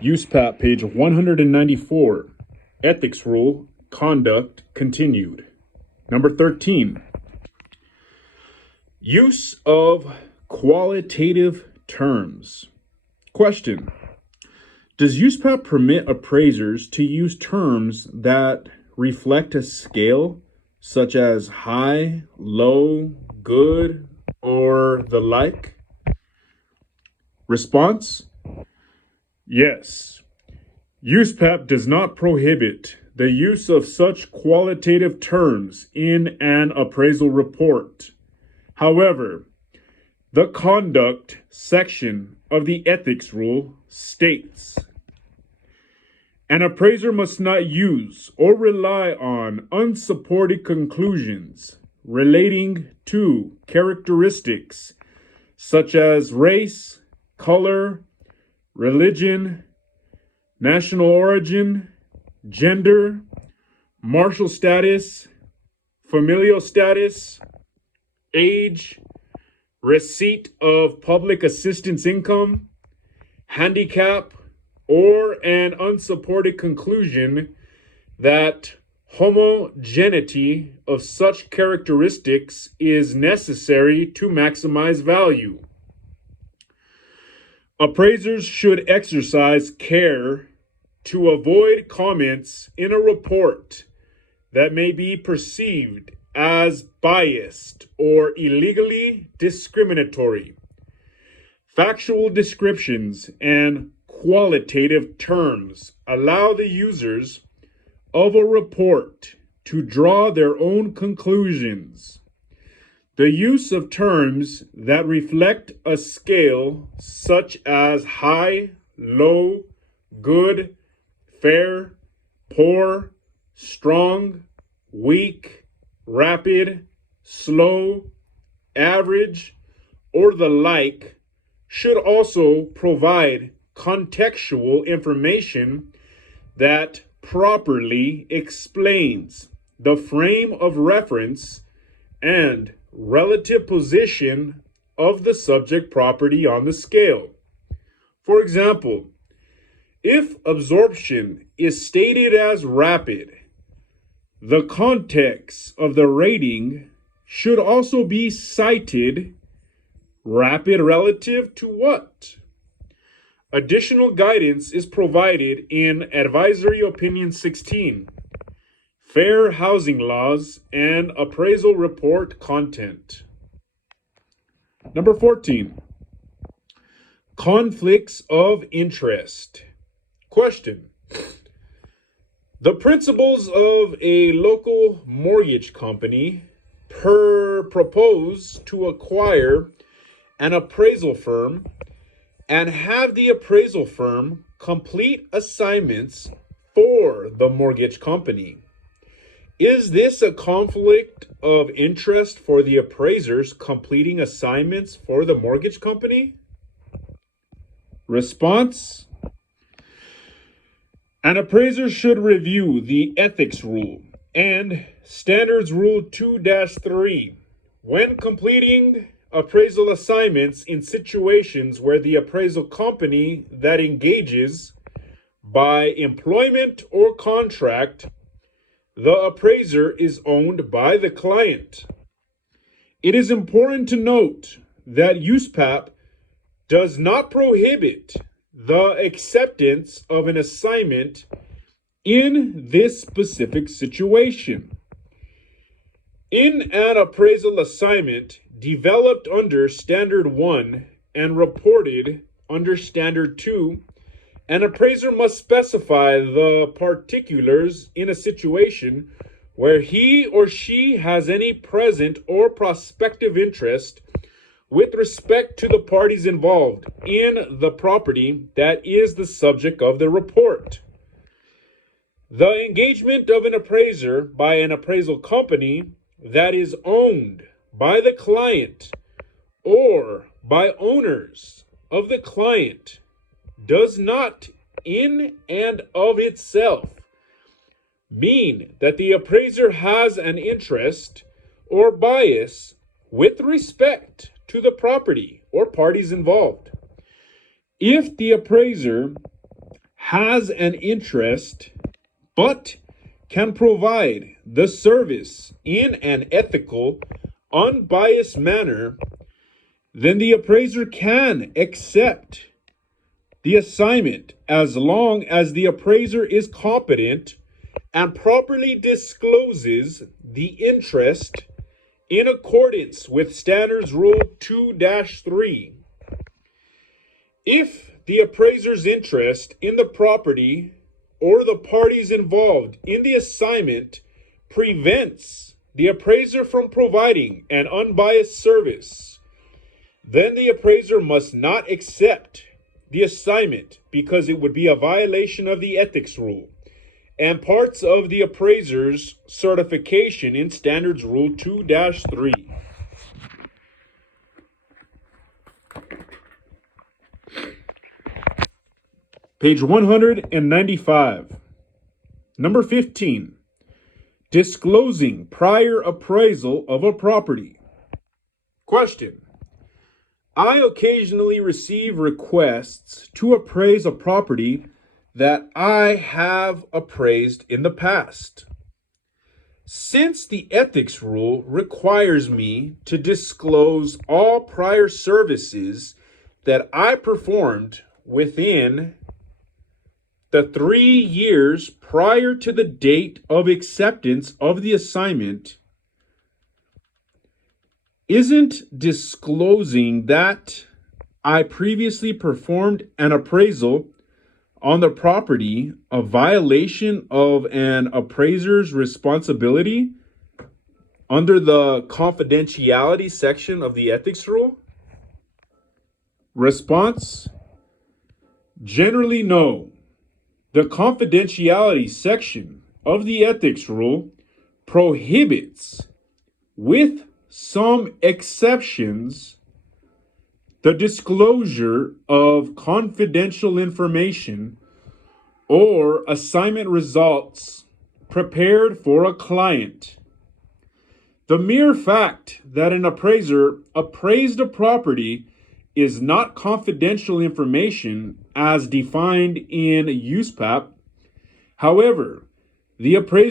USPAP page 194. Ethics rule, conduct continued. Number 13. Use of qualitative terms. Question. Does USPAP permit appraisers to use terms that reflect a scale such as high, low, good, or the like? Response. Yes. USPAP does not prohibit the use of such qualitative terms in an appraisal report. However, the conduct section of the ethics rule states, an appraiser must not use or rely on unsupported conclusions relating to characteristics such as race, color, religion, national origin, gender, marital status, familial status, age, receipt of public assistance income, handicap, or an unsupported conclusion that homogeneity of such characteristics is necessary to maximize value. Appraisers should exercise care to avoid comments in a report that may be perceived as biased or illegally discriminatory. Factual descriptions and qualitative terms allow the users of a report to draw their own conclusions. The use of terms that reflect a scale such as high, low, good, fair, poor, strong, weak, rapid, slow, average, or the like should also provide contextual information that properly explains the frame of reference and relative position of the subject property on the scale. For example, if absorption is stated as rapid, the context of the rating should also be cited. Rapid relative to what? Additional guidance is provided in Advisory Opinion 16, Fair Housing Laws and Appraisal Report Content. Number 14. Conflicts of interest. Question. The principals of a local mortgage company propose to acquire an appraisal firm and have the appraisal firm complete assignments for the mortgage company. Is this a conflict of interest for the appraisers completing assignments for the mortgage company? Response. An appraiser should review the ethics rule and standards rule 2-3 when completing appraisal assignments in situations where the appraisal company that engages by employment or contract the appraiser is owned by the client. It is important to note that USPAP does not prohibit the acceptance of an assignment in this specific situation. In an appraisal assignment developed under Standard 1 and reported under Standard 2, an appraiser must specify the particulars in a situation where he or she has any present or prospective interest with respect to the parties involved in the property that is the subject of the report. The engagement of an appraiser by an appraisal company that is owned by the client or by owners of the client does not in and of itself mean that the appraiser has an interest or bias with respect to the property or parties involved. If the appraiser has an interest but can provide the service in an ethical, unbiased manner, then the appraiser can accept the assignment as long as the appraiser is competent and properly discloses the interest in accordance with Standards Rule 2-3. If the appraiser's interest in the property or the parties involved in the assignment prevents the appraiser from providing an unbiased service, then the appraiser must not accept the assignment because it would be a violation of the ethics rule and parts of the appraiser's certification in Standards Rule 2-3. Page 195. Number 15. Disclosing prior appraisal of a property. Question. I occasionally receive requests to appraise a property that I have appraised in the past. Since the ethics rule requires me to disclose all prior services that I performed within the 3 years prior to the date of acceptance of the assignment, isn't disclosing that I previously performed an appraisal on the property a violation of an appraiser's responsibility under the confidentiality section of the ethics rule? Response: generally no. The confidentiality section of the ethics rule prohibits, with some exceptions, the disclosure of confidential information or assignment results prepared for a client. The mere fact that an appraiser appraised a property is not confidential information as defined in USPAP. However, the appraiser